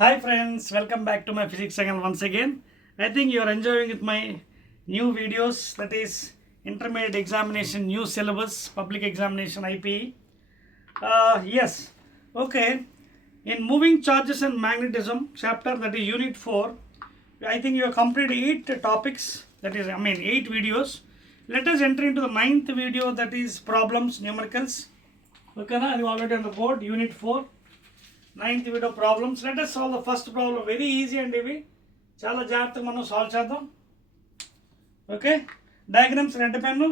Hi friends, welcome back to my physics channel once again. I think you are enjoying with my new videos, that is intermediate examination new syllabus public examination IPE. Yes, okay. In moving charges and magnetism chapter, that is unit 4, I think you have completed 8 topics, that is 8 videos. Let us enter into the 9th video, that is problems numericals. Okay, na? You already on the board, unit 4. 9th video problems. Let us solve the first problem. Very easy and ఇవి చాలా జాగ్రత్తగా మనం సాల్వ్ చేద్దాం. Okay, diagrams red pen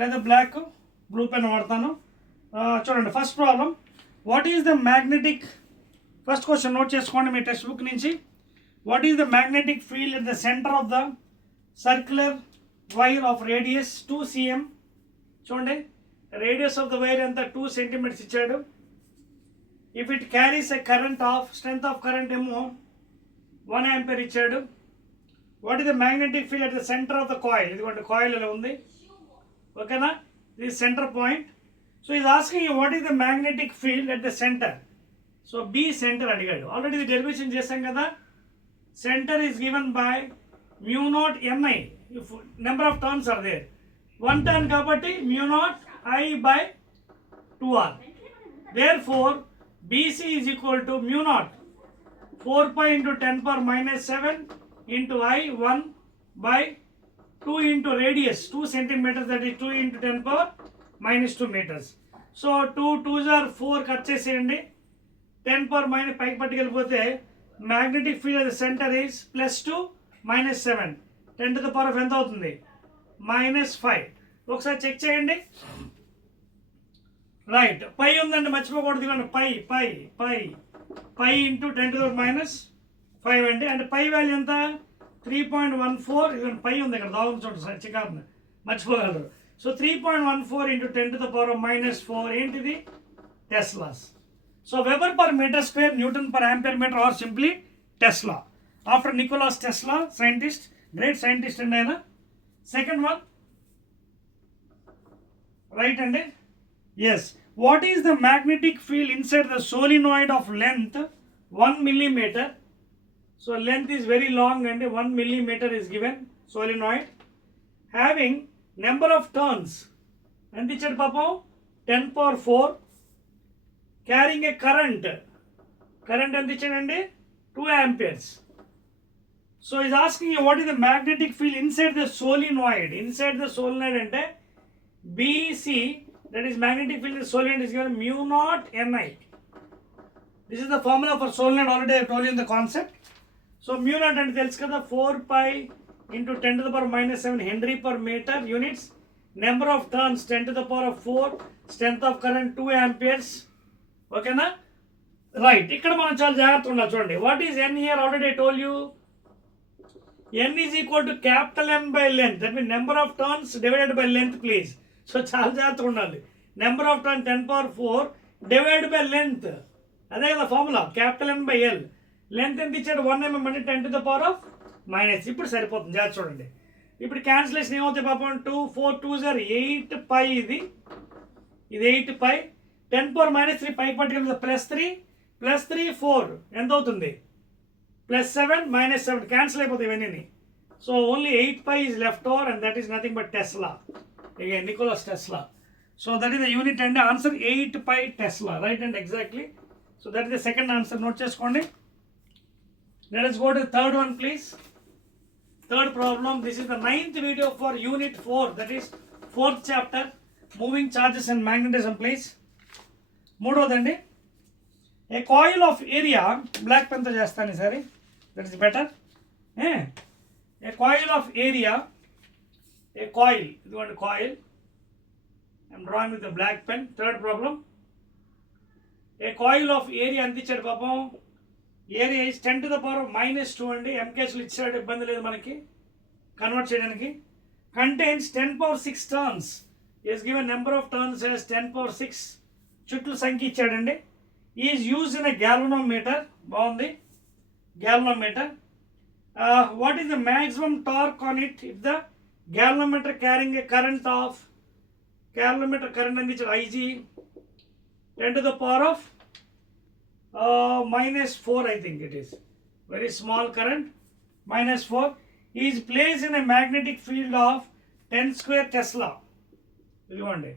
లేదా blue pen వాడతాను. చూడండి first problem. What is the magnetic, first question note చేసుకోండి మీ text book నుంచి. What is the magnetic field at the centre of the circular wire of radius 2 cm. చూడండి radius of the wire ఎంత 2 cm ఇచ్చాడు. If it carries a current of strength of current mo 1 ampere ఇచ్చాడు. What is the magnetic field at the center of the coil? ఇదిగోండి coil ఇలా ఉంది, ఓకేనా, ఇది centre point. So is asking what is the magnetic field at the centre. So B centre అడిగాడు. Already ఇది derivation చేశాం కదా. Centre is given by μ0 ni. If number of turns are there, 1 turn కాబట్టి μ0 I by 2r. Therefore BC is equal to μ0 4 pi into 10 power minus 7 into I 1 by 2 into radius 2 centimeters, that is 2 into 10 power minus 2 meters. So 2 2s are 4 cut చేసేయండి. 10 power minus పైకి పట్టుకెళ్ళిపోతే magnetic field at the centre is +2 -7 10 to the power of ఎంత అవుతుంది -5. ఒకసారి చెక్ చేయండి. రైట్, పై ఉందండి మర్చిపోకూడదు. ఇవ్వండి పై పై పై పై ఇంటూ 10 to the -5 అండి. అంటే పై వాల్యూ ఎంత 3.14. ఇవ్వండి పై ఉంది ఇక్కడ దాగుంది చూడండి, చికాకు మర్చిపోగలరు. So 3.14 into 10 to the power of -4 ఏంటిది teslas. So weber per metre square, newton per ampere metre, or simply tesla after Nikolas Tesla, scientist, great scientist అండి ఆయన. సెకండ్ వన్ రైట్ అండి. Yes. What is the magnetic field inside the solenoid of length 1 millimeter? So length is very long and 1 millimeter is given. Solenoid having number of turns and the papam 10 power 4, carrying a current and the 2 amperes. So is asking you what is the magnetic field inside the solenoid. Inside the solenoid ante BC, that is magnetic field in solenoid, is given μ0 ni. This is the formula for solenoid, already I told you in the concept. So μ0 అంటే తెలుసు కదా, 4 pi into 10 to the power -7 Henry per meter units. Number of turns 10 to the power of 4, strength of current 2 amperes. ఓకేనా, రైట్. ఇక్కడ మనం చాలా జాగ్రత్తగా ఉండాలి. చూడండి what is n here, already I told you n is equal to capital N by length. That means number of turns divided by length, please. So చాలా జాగ్రత్తగా ఉండాలి. నెంబర్ ఆఫ్ టర్న్ 10 power 4 డివైడ్ బై లెంత్, అదే కదా formula, capital N by L. Length ఎంత ఇచ్చాడు 1 mm అంటే 10 to the power of -. ఇప్పుడు సరిపోతుంది, జాగ్రత్త చూడండి. ఇప్పుడు క్యాన్సిలేషన్ ఏమవుతాయి పాపం, 2 4 2s are 8 pi, ఇది 8 pi, 10 power -3 పైకి పట్టుకెళ్ళి +3 4 ఎంత అవుతుంది +7 -7 క్యాన్సిల్ అయిపోతాయి ఇవన్నీ. So only 8 pi is left over and that is nothing but Tesla. Again, Nikola Tesla. So that is the unit and the answer 8 pi Tesla, right? And exactly. So that is the second answer. Note cheskondi. Let us go to the third one, please. Third problem. This is the 9th video for unit 4. That is 4th chapter, moving charges and magnetism, please. మూడోదండి. A coil of area, black pen తో చేస్తాను ఈసారి, that is better. A coil of area, a coil, ఇదిగోండి coil. I'm drawing with the black pen. Third problem. A coil of area ఎంత ఇచ్చాడు పాపం, area is 10 to the power of -2 అండి. ఎంకేస్లు ఇచ్చాడు, ఇబ్బంది లేదు మనకి కన్వర్ట్ చేయడానికి. Contains 10 power 6 turns. is given number of turns as 10 power 6. చుట్లు సంఖ్య ఇచ్చాడండి. Is use in a galvanometer, బాగుంది galvanometer. What is the maximum torque on it if the galvanometer carrying a current of, galvanometer current అందించాడు IG 10 to the power of -4, I think it is. Very small current, -4, is placed in a magnetic field of 10 square Tesla. ఇదిగోండి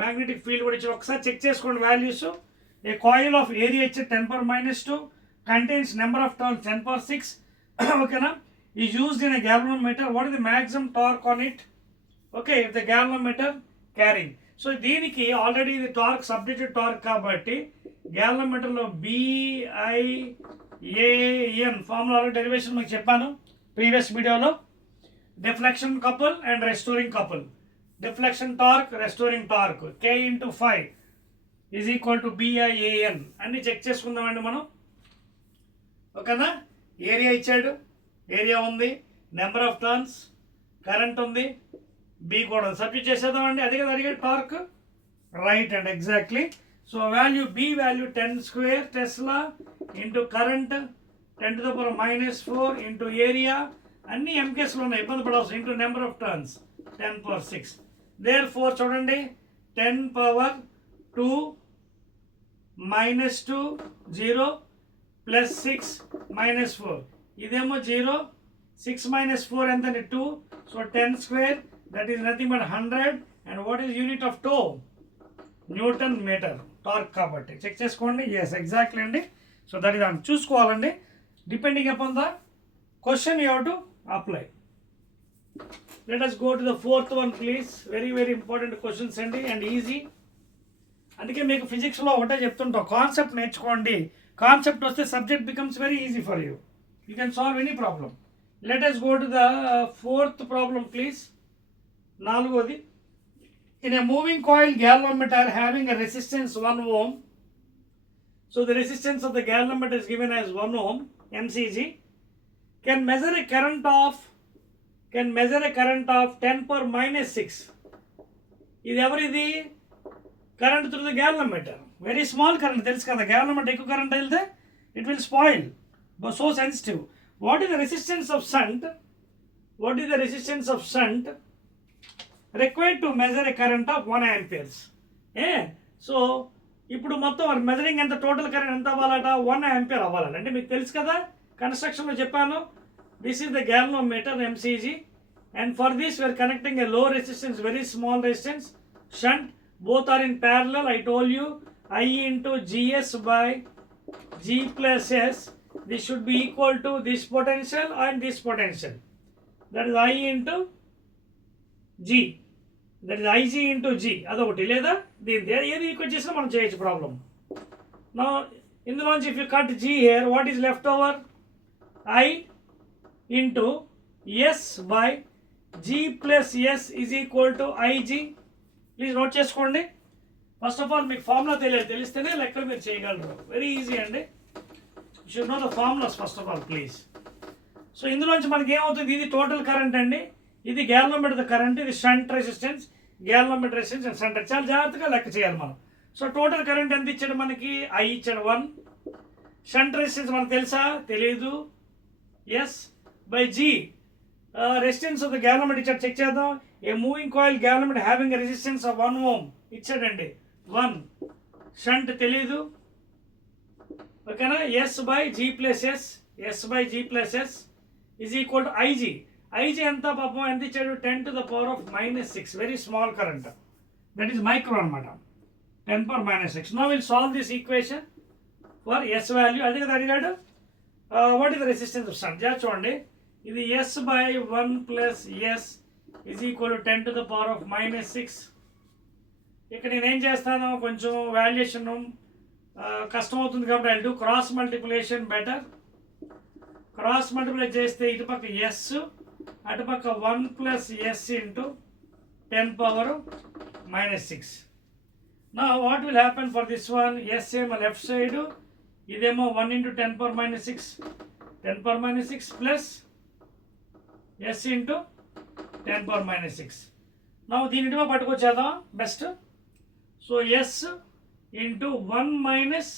magnetic field కూడా ఇచ్చి ఒకసారి చెక్ చేసుకోండి వాల్యూస్. ఏ coil of area ఇచ్చి 10⁻², contains number of turns 10⁶. ఓకేనా? Is used in a galvanometer. What is the maximum torque on it? Okay, if the galvanometer carrying. So దీనికి ఆల్రెడీ ఇది torque substitute torque కాబట్టి గ్యాలనోమీటర్లో BIAN ఫార్ములా డెరివేషన్ మీకు చెప్పాను ప్రీవియస్ వీడియోలో. Deflection couple and restoring couple. Deflection torque, restoring torque, K × 5 is equal to BIAN. అన్ని చెక్ చేసుకుందామండి మనం. ఓకేనా? ఏరియా ఇచ్చాడు, ఏరియా ఉంది, నెంబర్ ఆఫ్ టర్న్స్, కరెంట్ ఉంది, B కూడా సబ్స్టిట్యూట్ చేసేద్దామండి. అదే కదా అడిగాడు torque. Right and exactly. So value B value 10 square Tesla into current 10⁻⁻4 into area, అన్ని ఎంకేస్లో ఉన్నాయి, ఇబ్బంది పడవచ్చు, ఇంటూ నెంబర్ ఆఫ్ టర్న్స్ 10⁶. Therefore చూడండి 10⁻2 -2 0 +6 -4. ఇదేమో 0, 6 - 4 ఎంతండి 2. సో 10 square, that is nothing but 100. And what is unit of tow? Newton meter. Torque కాబట్టి చెక్ చేసుకోండి. ఎస్ ఎగ్జాక్ట్లీ అండి. సో దట్ ఈస్ అని చూసుకోవాలండి. Depending upon the question you have to apply. Let us go to the fourth one please. Very very important questions అండి and easy. అందుకే మీకు ఫిజిక్స్లో ఒకటే చెప్తుంటాం, కాన్సెప్ట్ నేర్చుకోండి. కాన్సెప్ట్ వస్తే subject becomes very easy for you. You can solve any problem. Let us go to the fourth problem please. 4ది. In a moving coil galvanometer having a resistance 1 ohm, so the resistance of the galvanometer is given as 1 ohm MCG, can measure a current of 10⁻⁻6. ఇది ఎవరిది? Current through the galvanometer. Very small current, తెలుసు కదా. గ్యాలనోమీటర్ ఎక్కువ కరెంట్ వెళ్తే it will spoil, so sensitive. What is the resistance of shunt? Required to measure a current of 1 amperes. So ఇప్పుడు మొత్తం మెజరింగ్ ఎంత, total current ఎంత అవ్వాలట? 1 ampere అవ్వాలంటే అంటే మీకు తెలుసు కదా, కన్స్ట్రక్షన్లో చెప్పాను. This is the galvanometer MCG, and for this we are connecting a low resistance, very small resistance, shunt. Both are in parallel. I told you I into GS by G plus S. This should be equal to this potential and this potential. That is I into G. That is IG into G. అదొకటి లేదా దీని ఏది ఈక్వల్ చేసినా మనం చేయొచ్చు ప్రాబ్లం. నా ఇందులోంచి if you cut G here, what is left over? I into S by G plus S is equal to IG. Please note చేసుకోండి. ఫస్ట్ ఆఫ్ ఆల్ మీకు ఫార్ములా తెలిస్తేనే లెక్కలు మీరు చేయగలరు. వెరీ ఈజీ అండి. You should know the formulas first of all please. So ఇందులోంచి మనకి ఏమవుతుంది? ఇది టోటల్ కరెంట్ అండి, ఇది గ్యాలనోమీటర్ కరెంట్, ఇది shunt resistance, galvanometer resistance and shunt. చాలా జాగ్రత్తగా లెక్క చేయాలి మనం. సో టోటల్ కరెంట్ ఎంత ఇచ్చాడు మనకి? I ఇచ్చాడు 1. షంట్ రెసిస్టెన్స్ మనకు తెలుసా? తెలియదు. Yes by G resistance of the galvanometer ఇచ్చాడు, చెక్ చేద్దాం. A moving coil galvanometer having a resistance of 1 ohm ఇచ్చాడండి 1. షంట్ తెలీదు. ఓకేనా? S by G plus S is equal to IG. IG ఎంత పాపం ఎంత ఇచ్చాడు? 10⁻⁻6. Very small current, that is micro అనమాట. 10⁻⁻6. Now will solve this equation for S value. అదే కదా అడిగాడు. What is the resistance of shunt? చూడండి, ఇది S by 1 plus S is equal to 10⁻⁻6. ఇక్కడ నేను ఏం చేస్తాను, కొంచెం వాల్యుయేషన్ కష్టం అవుతుంది కాబట్టి I do cross multiplication better. Cross multiply చేస్తే ఇటుపక్క S, అటుపక్క 1 plus S into 10⁻⁻6. నా what will happen for this one? S ఏమో లెఫ్ట్ సైడ్, ఇదేమో 1 into 10⁻⁻6, 10⁻⁻6 plus S into 10⁻⁻6. నా దీని ఇటువ పట్టుకొచ్చేద్దాం బెస్ట్. సో S into 1 minus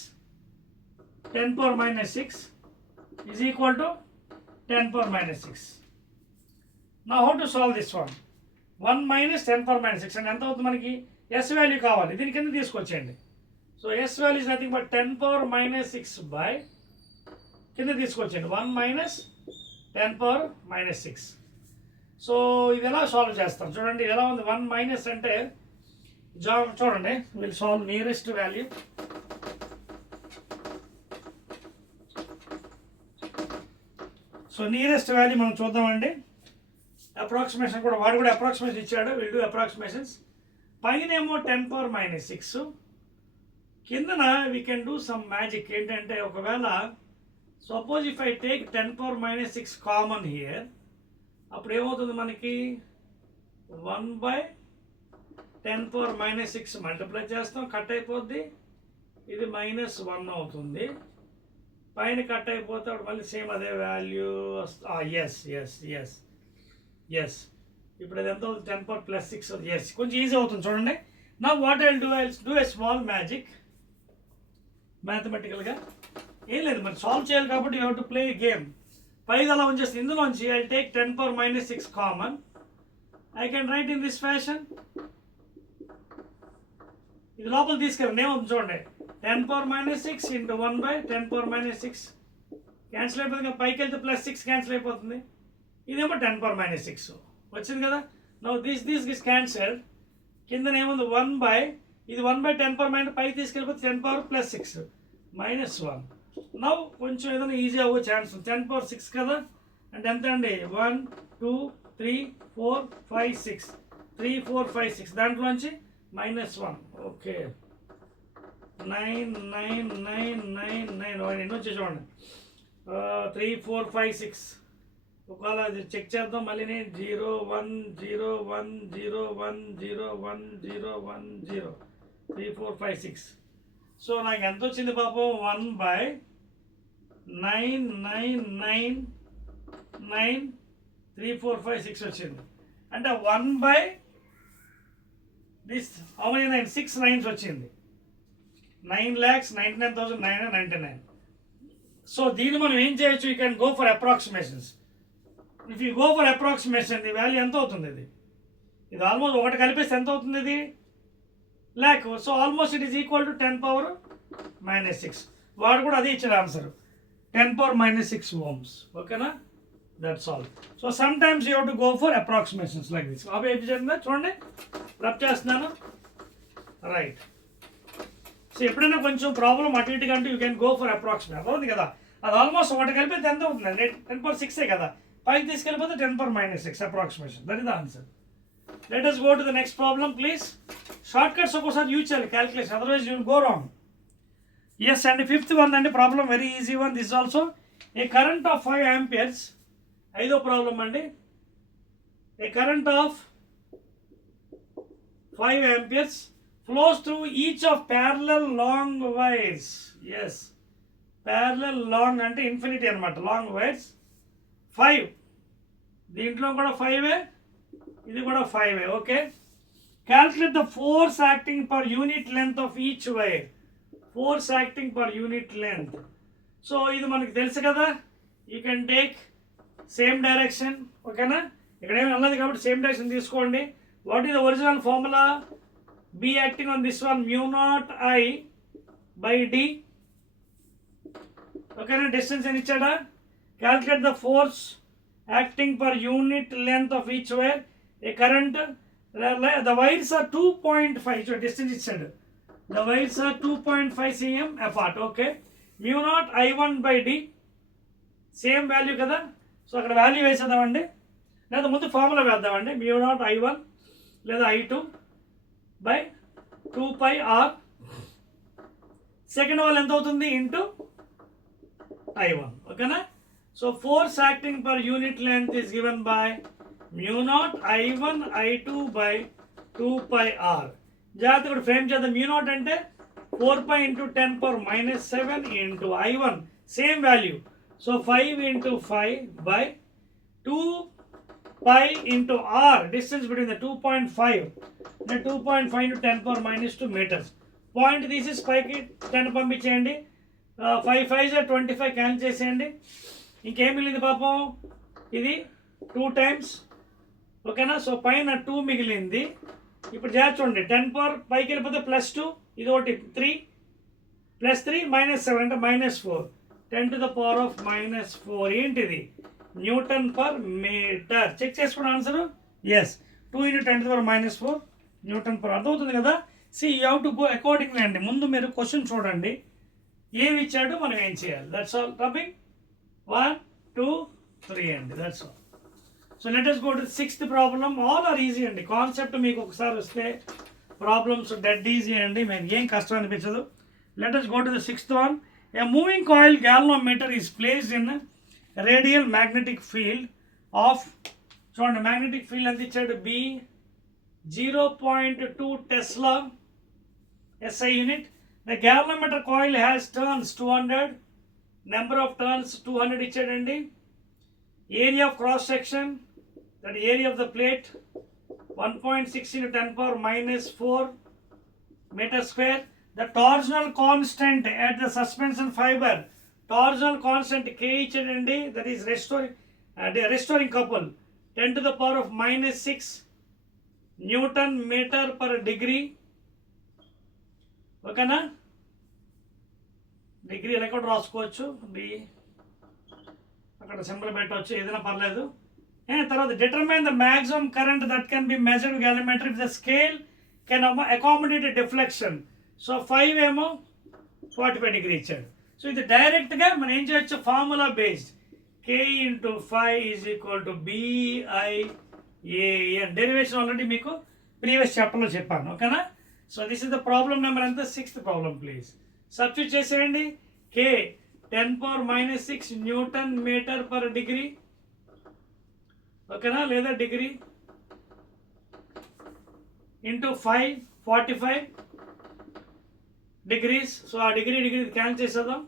10⁻⁻6 is equal to 10⁻⁻6. Now how to solve this one? 1 minus 10⁻⁻6 అంటే ఎంత అవుతుంది మనకి? S వాల్యూ కావాలి, దీని కింద తీసుకొచ్చేయండి. So S value is nothing but 10 power minus 6 by కింద తీసుకొచ్చండి 1 మైనస్ 10 పవర్ మైనస్ 6. సో ఇది ఎలా సాల్వ్ చేస్తాం చూడండి, ఎలా ఉంది. 1 మైనస్ అంటే చూడండి, will solve nearest value. So nearest value మనం చూద్దామండి. అప్రాక్సిమేషన్ కూడా వాడు కూడా అప్రాక్సిమేషన్ ఇచ్చాడు, విల్ డూ అప్రాక్సిమేషన్స్. పైన ఏమో 10 పవర్ మైనస్ 6, కిందన we can do some magic. ఏంటంటే ఒకవేళ suppose if I take 10 power minus 6 common here, అప్పుడు ఏమవుతుంది మనకి 1 బై 10 పవర్ మైనస్ 6 మల్టిప్లై చేస్తాం, కట్ అయిపోద్ది, ఇది -1 అవుతుంది. పైన కట్ అయిపోతే అప్పుడు మళ్ళీ సేమ్ అదే వాల్యూ. ఎస్ ఎస్ ఎస్ ఎస్ ఇప్పుడు అది ఎంత అవుతుంది, 10 పవర్ ప్లస్ 6. ఎస్, కొంచెం ఈజీ అవుతుంది చూడండి. నా what I do a small magic మ్యాథమెటికల్గా. ఏం లేదు, మరి సాల్వ్ చేయాలి కాబట్టి you have to play game. పైది అలా ఉంచేస్తే ఇందులోంచి I take 10 power minus 6 common. I can write in this fashion. ఇది లోపల తీసుకెళ్ళండి, ఏమవుతుంది చూడండి, 10 పవర్ మైనస్ 6 ఇంటూ 1 బై 10 పవర్ మైనస్ 6 క్యాన్సిల్ అయిపోతుంది. పైకి వెళ్తే ప్లస్ 6 క్యాన్సిల్ అయిపోతుంది. ఇదేమో 10 పవర్ మైనస్ 6 వచ్చింది కదా. Now this is cancelled. కింద ఏముంది 1 బై, ఇది 1 బై 10 పవర్ మైనస్ పైకి తీసుకెళ్ళిపోతే 10 పవర్ ప్లస్ 6 -1. నౌ కొంచెం ఏదైనా ఈజీ అవ్వే ఛాన్స్ ఉంది. 10 పవర్ 6 కదా అంటే ఎంత అండి, 1 2 3 4 5 6 3 4 5 6 దాంట్లోంచి -1. ఓకే, 9 9 9 9 9 ఎన్ని వచ్చి చూడండి, 3 4 5 6. ఒకవేళ అది చెక్ చేద్దాం మళ్ళీ. 0 1 0 1 0 1 0 1 0 1 0 3 4 5 6. సో నాకు ఎంత వచ్చింది పాపం, 1 బై 9 9 9 9 3 4 5 6 వచ్చింది. అంటే 1 బై దిస్ హౌ మెనీ 9 6 9s వచ్చింది. 9,99,999. సో దీన్ని మనం ఏం చేయొచ్చు, you can go for approximations. If you go for approximation the value ఎంత అవుతుంది, ఇది ఆల్మోస్ట్ ఒకటి కలిపేస్తే ఎంత అవుతుంది, ఇది lakh. So almost it is equal to 10 power minus 6. వాడు కూడా అదే ఇచ్చిన ఆన్సర్, 10 పవర్ మైనస్ 6 ohms. ఓకేనా, that's all. So some times you have to go for approximations like this. అవి ఏం జరిగిందా చూడండి, రబ్ చేస్తున్నాను. రైట్. సో ఎప్పుడైనా కొంచెం ప్రాబ్లం అటు ఇటుగా అంటే you can go for approximate. అవుతుంది కదా, అది ఆల్మోస్ట్ ఒకటి కలిపితే ఎంత అవుతుంది, 10 పవర్ 6 కదా, పైకి తీసుకెళ్ళిపోతే 10 power minus 6 approximation. That is the answer. Let us go to the next problem please. Short cuts ఒక్కోసారి యూజ్ చేయాలి calculation, otherwise you will go wrong. Yes అండి, 5th వన్ అండి problem, very easy one. This also a current of 5 amperes. 5వ problem అండి. A current of 5 amperes flows through each of parallel long wires. Yes, parallel long అంటే ఇన్ఫినిటీ అనమాట, long wires 5. దీంట్లో కూడా 5, ఇది కూడా 5. Okay, calculate the force acting per unit length of each wire. Force acting per unit length. So ఇది మనకు తెలుసు కదా, you can take same direction. ఓకేనా, ఇక్కడ ఏమి అన్నది కాబట్టి సేమ్ డైరెక్షన్ తీసుకోండి. What is the original formula, B acting on this one mu0I/d. ఓకేనా, డిస్టెన్స్ అని ఇచ్చాడా. Calculate the force acting per unit length of each wire. A current, the wires are 2.5, distance ఇచ్చాడు. The wires are 2.5 cm apart. Okay, mu0I1/d same value కదా. So అక్కడ value వేసేద్దామండి, లేదా ముందు ఫార్ములా వేద్దామండి. mu0I1 లేదా I2 by 2πr. సెకండ్ వాళ్ళు ఎంత అవుతుంది, ఇంటూ I1. ఓకేనా. So force acting per unit length is given by mu0I1 I2 by 2πr. జాగ్రత్తగా ఫ్రేమ్ చేద్దాం. mu0 అంటే 4π into 10 power minus 7 into I1 same value. So 5 into 5 by 2π into r, distance between the 2.5. 2.5 into 10 power minus 2 meters. Point తీసి పైకి 10 పంపించేయండి. 5 5 25 క్యాన్సిల్ చేసేయండి. ఇంకేం మిగిలింది పాపం, ఇది 2 times. ఓకేనా, సో పైన 2 మిగిలింది. ఇప్పుడు జాగ్రత్త చూడండి, 10 పవర్ పైకి వెళ్ళిపోతే +2, ఇది ఒకటి 3, +3 -7 అంటే -4, 10⁻⁻4 ఏంటిది? Newton per metre. చెక్ చేసుకోండి ఆన్సర్. Yes, 2 × 10⁻⁻4 newton per. అర్థమవుతుంది కదా. See you have to go accordingly అండి. ముందు మీరు క్వశ్చన్ చూడండి, ఏమి ఇచ్చాడు మనం ఏం చేయాలి. That's all. రబ్బింగ్ 1 2 3 అండి. That's all. So let us go to sixth problem. All are easy అండి. కాన్సెప్ట్ మీకు ఒకసారి వస్తే ప్రాబ్లమ్స్ డెడ్ ఈజీ అండి, మీకు ఏం కష్టం అనిపించదు. Let us go to the sixth one. A moving coil galvanometer is placed in radial magnetic field of, చూడండి మ్యాగ్నెటిక్ ఫీల్డ్ ఎంత ఇచ్చాడు, B 0.2 Tesla SI unit. The galvanometer coil has turns 200, number of turns 200 ఇచ్చాడండి. Area of cross section, that area of the plate 1.6 × 10⁻⁻4 meter square. The torsional constant at the suspension fiber, torsional constant K ఇచ్చాడండి, that is restoring couple 10⁻⁻6 newton metre per degree. ఓకేనా, degree ఎలా కూడా రాసుకోవచ్చు, డి అక్కడ సింబల్ పెట్టవచ్చు, ఏదైనా పర్లేదు. తర్వాత determine the maximum current that can be measured galvanometer if the scale can accommodate deflection. So 5 ఏమో 45 డిగ్రీ ఇచ్చాడు. సో ఇది డైరెక్ట్గా మనం ఏం చేయొచ్చు, formula based K × 5 = BIAN. Derivation already మీకు ప్రీవియస్ చాప్టర్లో చెప్పాను. ఓకేనా. So this is the problem number ఎంత, సిక్స్త్ ప్రాబ్లం. ప్లీజ్ సబ్స్టిట్యూట్ చేసేయండి. K 10⁻⁻6 newton metre per degree. ఓకేనా, లేదా డిగ్రీ ఇంటూ 5 45 డిగ్రీస్. సో ఆ డిగ్రీ క్యాన్సిల్ చేసేద్దాం.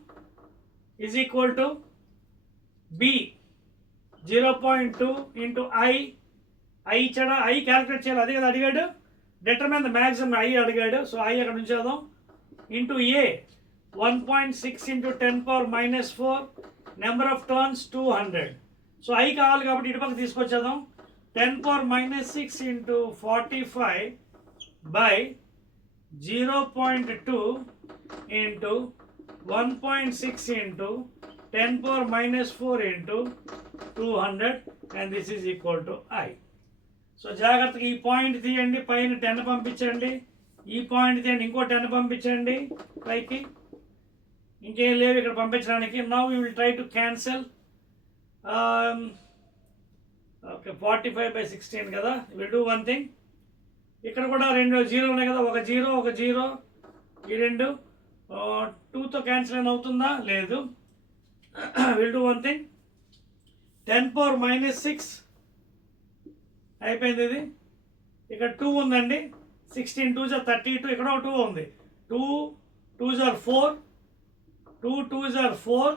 Is equal to B 0.2 × I ఇచ్చాడా, I క్యాలిక్యులేట్ చేయాలి, అదే కదా అడిగాడు. డిటర్మైన్ ద మ్యాక్సిమం I అడిగాడు. సో I అక్కడ ఉంచేద్దాం. Into A 1.6 × 10⁻⁻4 number of turns 200. So I కావాలి కాబట్టి ఇటు పక్క తీసుకొచ్చేద్దాం. 10⁻⁻6 × 45 by 0.2 × 1.6 × 10⁻⁻4 × 200 and this is equal to I. So జాగ్రత్తగా ఈ పాయింట్ తీయండి, పైన 10 పంపించండి, ఈ పాయింట్ తీయండి, ఇంకో 10 పంపించండి పైకి, ఇంకేం లేవు ఇక్కడ పంపించడానికి. Now you will try to cancel. Okay, 45/16 కదా. విల్ డూ వన్ థింగ్, ఇక్కడ కూడా 2 జీరో ఉన్నాయి కదా, ఒక జీరో, ఈ 2 2తో క్యాన్సిల్ అవుతుందా, లేదు. విల్ డూ వన్ థింగ్, 10⁻⁻6 అయిపోయింది. ఇది ఇక్కడ 2 ఉందండి, 16 2s are 32, ఇక్కడ ఒక 2 ఉంది, 2 2s are 4, 2 2s are 4,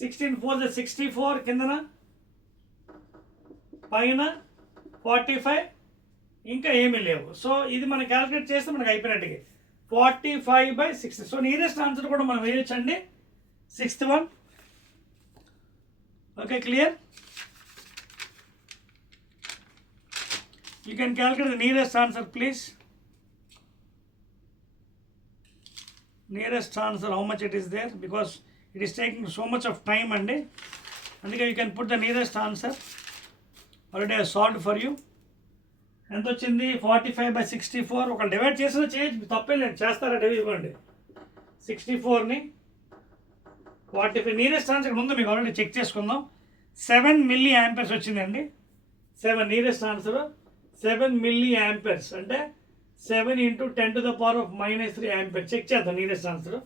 16 4s are 64, కిందన పైన 45, ఇంకా ఏమీ లేవు. సో ఇది మనం క్యాలిక్యులేట్ చేస్తే మనకు అయిపోయినట్టుగా 45/60. సో నియరెస్ట్ ఆన్సర్ కూడా మనం వేయొచ్చండి, sixth one. Okay, clear. You can calculate the nearest answer please. Nearest answer how much it is there, because it is taking so much of time అండి. అందుకే you can put the nearest answer. Already I solved for you. ఎంత వచ్చింది, 45/64. ఒకళ్ళు డివైడ్ చేసినా చేయొచ్చు, తప్పేలేదు, చేస్తారా డివైడ్ ఇవ్వండి. 64ని 45 నియరెస్ట్ ఆన్సర్ ముందు మీకు ఆల్రెడీ చెక్ చేసుకుందాం. 7 మిల్లీ యాంపర్స్ వచ్చిందండి. 7 నియరెస్ట్ ఆన్సర్ 7 మిల్లీ యాంపర్స్ అంటే 7 × 10⁻³ యాంపర్. చెక్ చేద్దాం నియరెస్ట్ ఆన్సర్.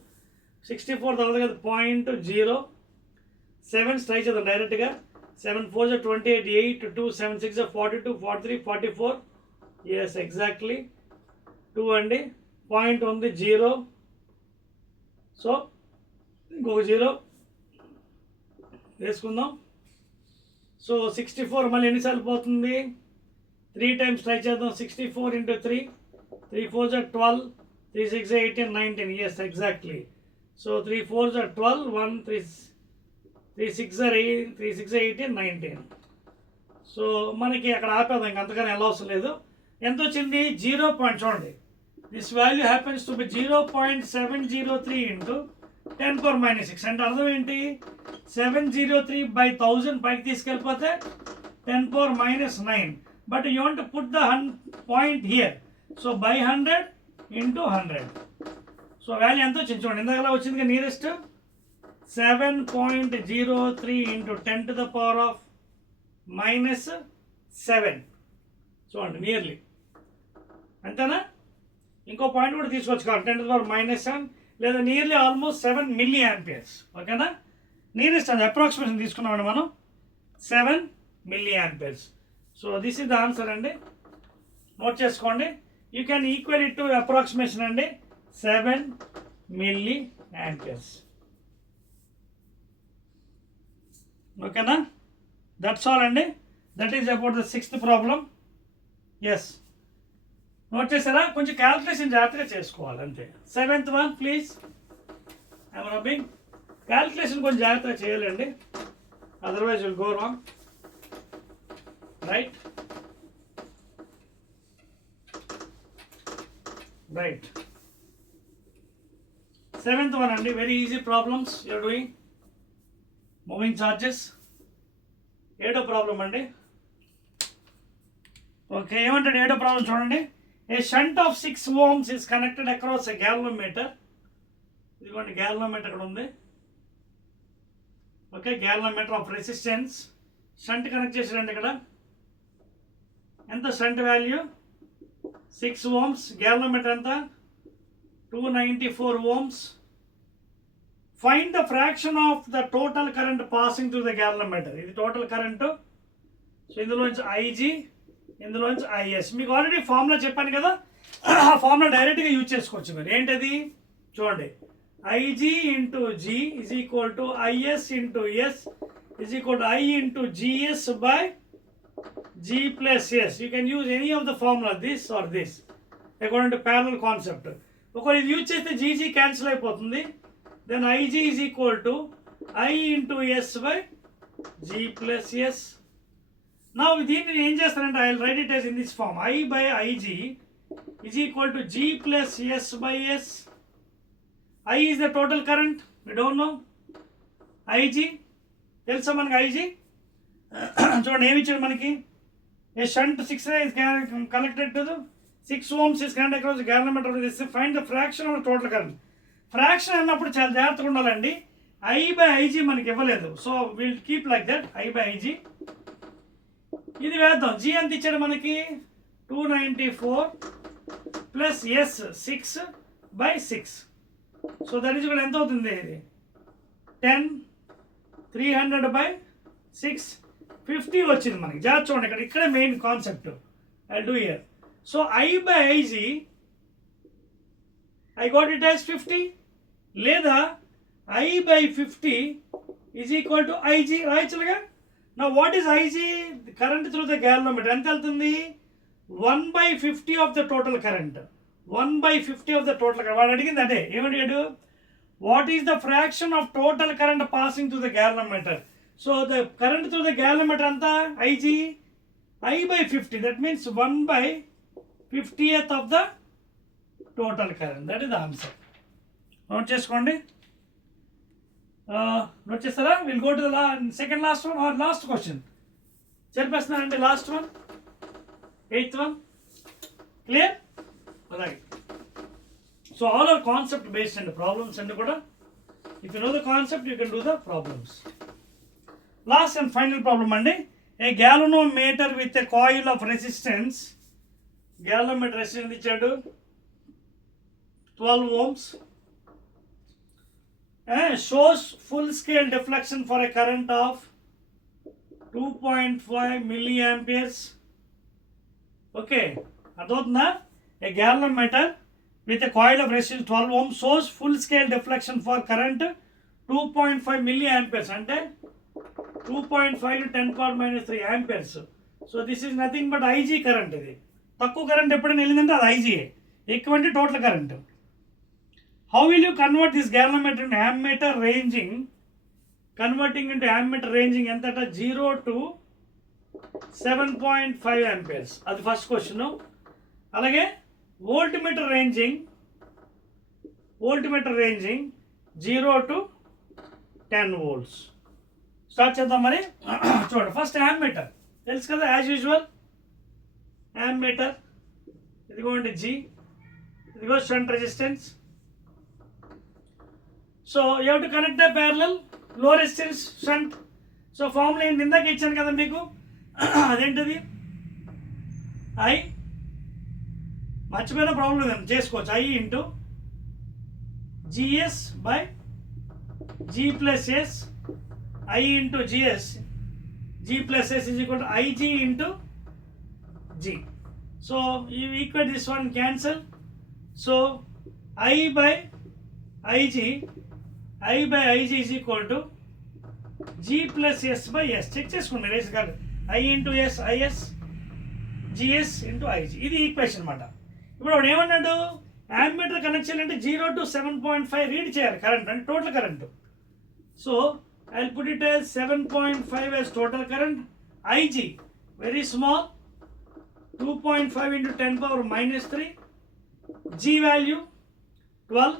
64 తర్వాత కదా 0.07 ట్రై చేద్దాం డైరెక్ట్గా. 7 4s are 28, 8 2 7 6 are 42, 43, 44. ఎస్, ఎగ్జాక్ట్లీ 2 అండి. పాయింట్ ఉంది 0, సో ఇంకొక 0 వేసుకుందాం. సో 64 మళ్ళీ ఎన్నిసార్లు పోతుంది, 3 టైమ్స్ ట్రై చేద్దాం. 64 × 3, 3 4s are 12, 3 6 are 18, 19. Yes, exactly. So 3 4s are 12, 1 3 6 are 18, 19. సో మనకి అక్కడ ఆపేదాం, ఇంక అంతగానే ఎలా అవసరం లేదు. ఎంత వచ్చింది, 0 పాయింట్ చూడండి, this value happens to be 0.703 ఇంటూ 10 పవర్ మైనస్ 6 అంటే అర్థం ఏంటి 703 by 1000 పైకి తీసుకెళ్ళిపోతే 10 power minus 9 but you want to put the point here so by 100 ఇంటూ 100 సో వాల్యూ ఎంత వచ్చింది చూడండి ఇందాక వచ్చింది నియరెస్ట్ 7.03 ఇంటూ 10 to the power of minus 7 చూడండి నియర్లీ అంతేనా ఇంకో పాయింట్ కూడా తీసుకోవచ్చు కావాలి 10 to the power minus 7 లేదా నియర్లీ ఆల్మోస్ట్ 7 మిల్లీ యాంపియర్స్ ఓకేనా నియరెస్ట్ అది అప్రాక్సిమేషన్ తీసుకున్నామండి మనం 7 milliamperes so this is the answer అండి నోట్ చేసుకోండి you can equal it to approximation అండి 7 మిల్లీ యాంపియర్స్ ఓకేనా దట్స్ ఆల్ అండి that is about the 6th problem yes note చేశారా కొంచెం క్యాల్కులేషన్ జాగ్రత్తగా చేసుకోవాలి అంతే 7th one please I'm rubbing calculation కొంచెం జాగ్రత్తగా చేయాలండి otherwise will go wrong right right 7th one అండి very easy problems you're doing moving charges 7వ ప్రాబ్లం అండి ఓకే ఏమంటాడు 7వ ప్రాబ్లం చూడండి a shunt of 6 ohms is connected across a galvanometer ఇదిగోండి galvanometer ఇక్కడ ఉంది okay galvanometer of resistance shunt connect చేసారండి ఇక్కడ ఎంత షంట్ వాల్యూ 6 ohms galvanometer ఎంత 294 ohms find the fraction of the total current passing through the galvanometer ఇది total current so ఇందులోంచి ఐజీ ఇందులోంచి ఐఎస్ మీకు ఆల్రెడీ ఫార్ములా చెప్పాను కదా ఆ ఫార్ములా డైరెక్ట్గా యూజ్ చేసుకోవచ్చు మీరు ఏంటది చూడండి IG into G is equal to IS into S is equal to I into GS by G plus S you can use any of the formula this or this according to parallel concept ఒకవేళ ఇది use చేస్తే GG cancel అయిపోతుంది then Ig is equal to I into S by G plus S. Now దీన్ని నేను ఏం చేస్తానంటే I will write it as in this form I by Ig is equal to G plus S by S. I is the total current we don't know Ig తెలుసా మనకి Ig చూడండి ఏమి ఇచ్చాడు మనకి a shunt 6 is connected to the 6 ohms is connected across the galvanometer with this find the fraction of the total current fraction అన్నప్పుడు చాలా జాగ్రత్తగా ఉండాలండి ఐ బై ఐజీ మనకి ఇవ్వలేదు so will keep like that I by IG ఇది వేద్దాం జీ ఎంత ఇచ్చాడు మనకి 294 ప్లస్ ఎస్ 6 బై 6 సో దట్ ఈజ్ కూడా ఎంత అవుతుంది ఇది 10 300 బై 6 50 వచ్చింది మనకి జాగ్రత్త చూడండి ఇక్కడ main concept I do here so I by IG I got it as 50 లేదా I by 50 is equal to IG రాయొచ్చుగా now what is IG current through the galvanometer ఎంత వెళ్తుంది 1 by 50 of the total current 1 by 50 of the total current వాడు అడిగింది అదే ఏమడిగాడు what is the fraction of total current passing through the galvanometer so the current through the galvanometer అంతా IG I by 50 that means 1 by 50th of the total current that is the answer note చేసుకోండి note చేస్తారా will go to the second last one or last question చెప్పేస్తున్నానండి last one 8th one clear right so all are concept based అండి problems అన్ని కూడా if you know the concept you can do the problems last and final problem అండి a galvanometer with a coil of resistance galvanometer resistance ఇచ్చాడు 12 ohms shows full scale deflection for a current of 2.5 milliamperes okay adotna a galvanometer with a coil of resistance 12 ohms shows full scale deflection for current 2.5 milliamperes ante 2.5 to 10 power minus 3 amperes so this is nothing but Ig current ఇది తక్కువ కరెంట్ ఎప్పుడైనా వెళ్ళిందంటే అది Ig ఎక్కువ అంటే total current how will you convert this galvanometer into ammeter ranging converting into ammeter ranging entata 0 to 7.5 amperes అది first question అలాగే voltmeter ranging 0 to 10 volts. Start చేద్దాం మరి. చూడండి, ఫస్ట్ యామ్మీటర్ తెలుసు కదా, యాజ్ యూజువల్ యామ్మీటర్. ఇదిగోండి G, ఇదిగో shunt resistance. So you have to connect the parallel లో రెసిస్టెన్స్ షంట్. సో ఫార్ములా ఏంటి, ఇందాక ఇచ్చాను కదా మీకు, అదేంటిది I, మర్చిపోయిన ప్రాబ్లం ఏం చేసుకోవచ్చు, I into GS by G plus S, I into GS, G plus S is equal to IG into G. So you equate this one cancel. So I by IG is equal to G plus S by S. Check చేసుకోండి రేస్ కాదు, I into S IS, GS into IG. ఇది equation అనమాట. ఇప్పుడు వాడు ఏమన్నాడు, ammeter connect చేయాలంటే 0 to 7.5 రీడ్ చేయాలి కరెంట్, అంటే total current. So I will put it as 7.5 as total current. IG very small, 2.5 into 10 power minus 3. G value 12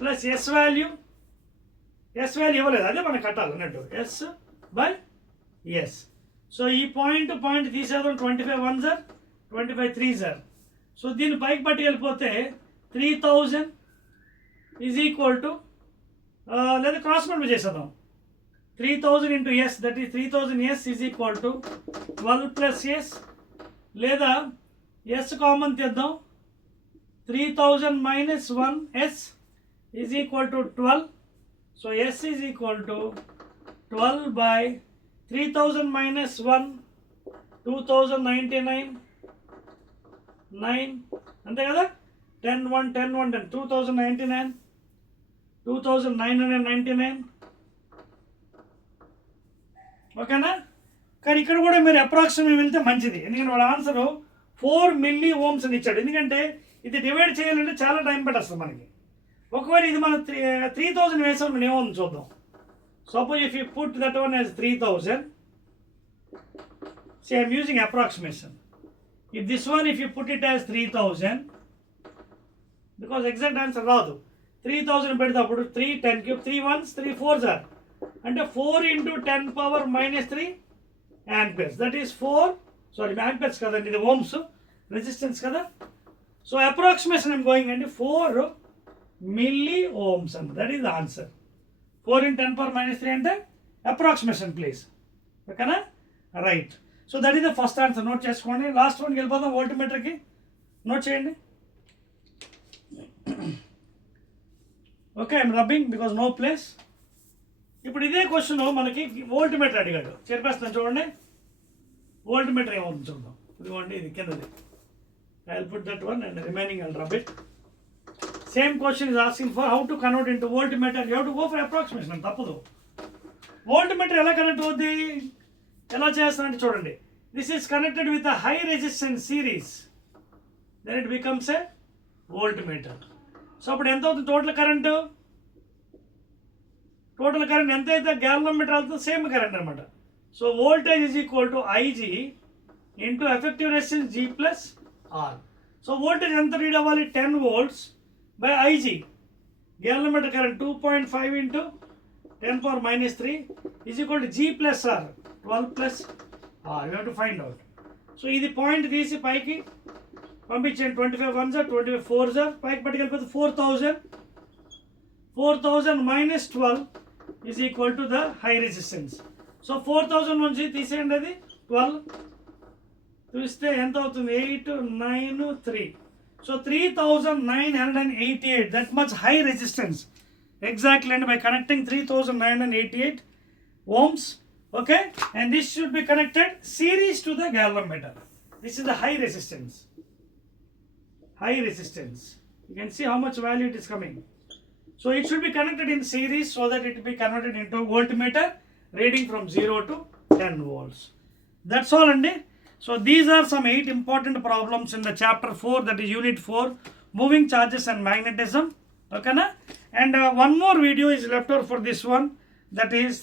plus S value ఇవ్వలేదు, అదే మనం కట్టాలి అన్నట్టు, S by S. సో ఈ పాయింట్ తీసేద్దాం, 25 1s are 25 3s are. So దీన్ని పైకి పట్టి వెళ్ళిపోతే 3000 ఈజ్ ఈక్వల్ టు, లేదా క్రాస్ మల్టిప్లై చేసేద్దాం, 3000 into S, that is 3000 S is equal to 12 plus S, లేదా S కామన్ తీద్దాం, 3000 minus 1 S is equal to 12. So S is equal to 12 by 3000 minus 1, 2099, 9, అంతే కదా, 10 1 10 1 10, 2099, 2999. ఓకేనా? కానీ ఇక్కడ కూడా మీరు అప్రాక్సిమేట్ వెళ్తే మంచిది, ఎందుకంటే వాళ్ళ ఆన్సర్ 4 milli ohms అని ఇచ్చాడు. ఎందుకంటే ఇది డివైడ్ చేయాలంటే చాలా టైం పట్టేస్తుంది మనకి. ఒకవేళ ఇది మనం 3000 వేసాం, మనం ఏమవుతుంది చూద్దాం. Suppose if you put that one as 3000, see I'm using approximation. If this one, if you put it as 3000, because exact answer రాదు, 3000 పెడితే అప్పుడు 3 10 cube, 3 1s 3 4s are, అంటే 4 into 10 power minus 3 amperes, that is 4, sorry amperes కదండి, ఇది ohms resistance కదా. So approximation I'm going అండి 4 milli ohms అండి, that is the answer. 4 into 10 power minus 3 అంటే అప్రాక్సిమేషన్ ప్లీజ్, ఓకేనా? Right. So that is the first answer, note చేసుకోండి. Last వన్కి వెళ్ళిపోదాం, వోల్ట్మీటర్కి నోట్ చేయండి. Okay, I'm rubbing because no place. ఇప్పుడు ఇదే క్వశ్చన్ మనకి వోల్ట్మీటర్ అడిగాడు, చెప్పేస్తున్నాను చూడండి. వోల్ట్మీటర్ ఏమవుతుంది చూద్దాం. ఇదిగోండి, ఇది కిందది. I will put that one and remaining I will rub it. Same question is asking for how to convert into voltmeter. You have to go for approximation, తప్పదు. వోల్ట్మీటర్ ఎలా కనెక్ట్ అవుద్ది, ఎలా చేస్తానంటే చూడండి. This is connected with a high resistance series, then it becomes a voltmeter. So అప్పుడు ఎంత అవుతుంది total current? Total current ఎంత అయితే గ్యాలనోమీటర్ అవుతుందో సేమ్ కరెంట్ అనమాట. So voltage is equal to IG into effective resistance G plus R. So voltage ఎంత రీడ్ అవ్వాలి, 10 volts by IG. Galvanometer current 2.5 into 10 power minus 3 is equal to G plus R, 12 plus R. You have to find out. So ఇది పాయింట్ తీసి పైకి పంపించండి. 25 1s are 25 4s are, పైకి పట్టుకెళ్ళిపోతే 4000 minus 12 is equal to the high resistance. So 4000 నుంచి తీసేయండి, అది 12 చూస్తే ఎంత అవుతుంది, 8 9 3. సో 3988, that much high resistance exactly, and by connecting 3988 ohms, okay, and this should be connected series to the galvanometer. This is the high resistance. You can see how much value it is coming. So it should be connected in series so that it will be converted into voltmeter reading from 0 to 10 volts. That's all, andi. So these are some 8 important problems in the chapter 4, that is unit 4, moving charges and magnetism. Okay na? And one more video is left over for this one, that is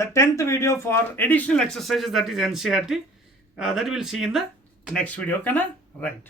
the 10th video for additional exercises, that is NCERT, that we will see in the next video. Okay na? Right.